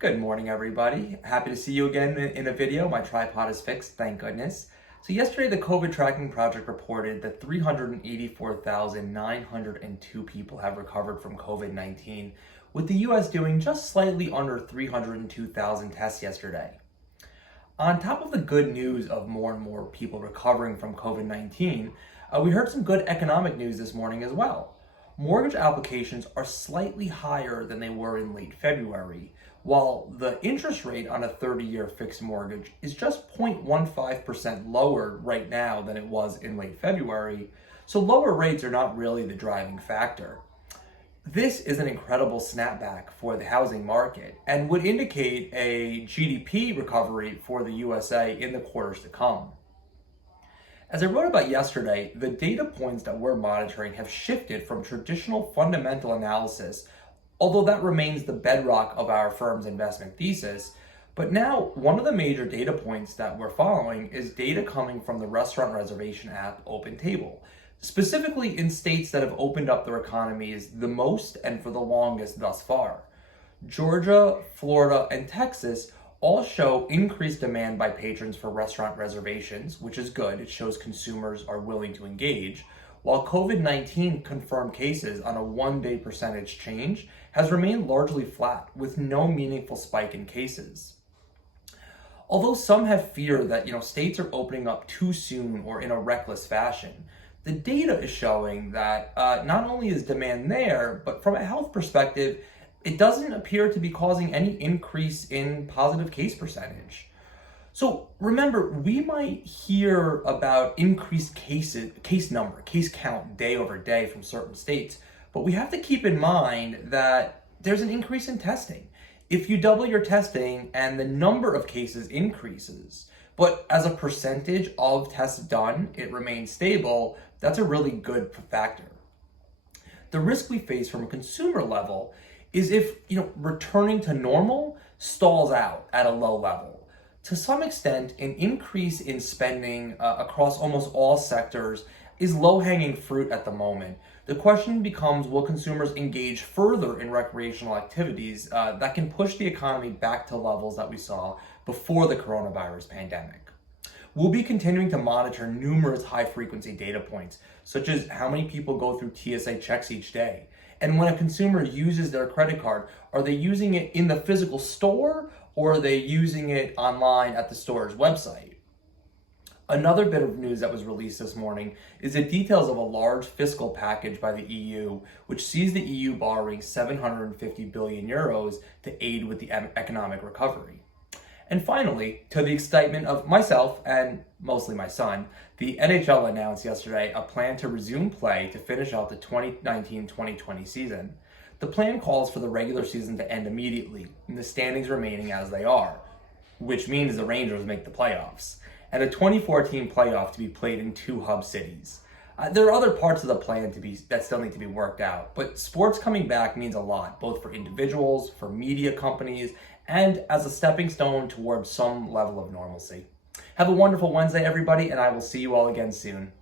Good morning, everybody. Happy to see you again in a video. My tripod is fixed, thank goodness. So yesterday, the COVID tracking project reported that 384,902 people have recovered from COVID-19, with the US doing just slightly under 302,000 tests yesterday. On top of the good news of more and more people recovering from COVID-19, we heard some good economic news this morning as well. Mortgage applications are slightly higher than they were in late February, while the interest rate on a 30-year fixed mortgage is just 0.15% lower right now than it was in late February, so lower rates are not really the driving factor. This is an incredible snapback for the housing market and would indicate a GDP recovery for the USA in the quarters to come. As I wrote about yesterday, the data points that we're monitoring have shifted from traditional fundamental analysis, although that remains the bedrock of our firm's investment thesis. But now, one of the major data points that we're following is data coming from the restaurant reservation app OpenTable, specifically in states that have opened up their economies the most and for the longest thus far. Georgia, Florida, and Texas all show increased demand by patrons for restaurant reservations, which is good. It shows consumers are willing to engage, while COVID-19 confirmed cases on a one-day percentage change has remained largely flat with no meaningful spike in cases. Although some have feared that states are opening up too soon or in a reckless fashion, the data is showing that not only is demand there, but from a health perspective, it doesn't appear to be causing any increase in positive case percentage. So remember, we might hear about increased case count day over day from certain states, but we have to keep in mind that there's an increase in testing. If you double your testing and the number of cases increases, but as a percentage of tests done, it remains stable, that's a really good factor. The risk we face from a consumer level is if returning to normal stalls out at a low level. To some extent, an increase in spending across almost all sectors is low-hanging fruit at the moment. The question becomes, will consumers engage further in recreational activities that can push the economy back to levels that we saw before the coronavirus pandemic? We'll be continuing to monitor numerous high-frequency data points, such as how many people go through TSA checks each day. And when a consumer uses their credit card, are they using it in the physical store or are they using it online at the store's website? Another bit of news that was released this morning is the details of a large fiscal package by the EU, which sees the EU borrowing 750 billion euros to aid with the economic recovery. And finally, to the excitement of myself and mostly my son, the NHL announced yesterday a plan to resume play to finish out the 2019-2020 season. The plan calls for the regular season to end immediately, and the standings remaining as they are, which means the Rangers make the playoffs, and a 2014 playoff to be played in 2 hub cities. There are other parts of the plan that still need to be worked out, but sports coming back means a lot, both for individuals, for media companies, and as a stepping stone towards some level of normalcy. Have a wonderful Wednesday, everybody, and I will see you all again soon.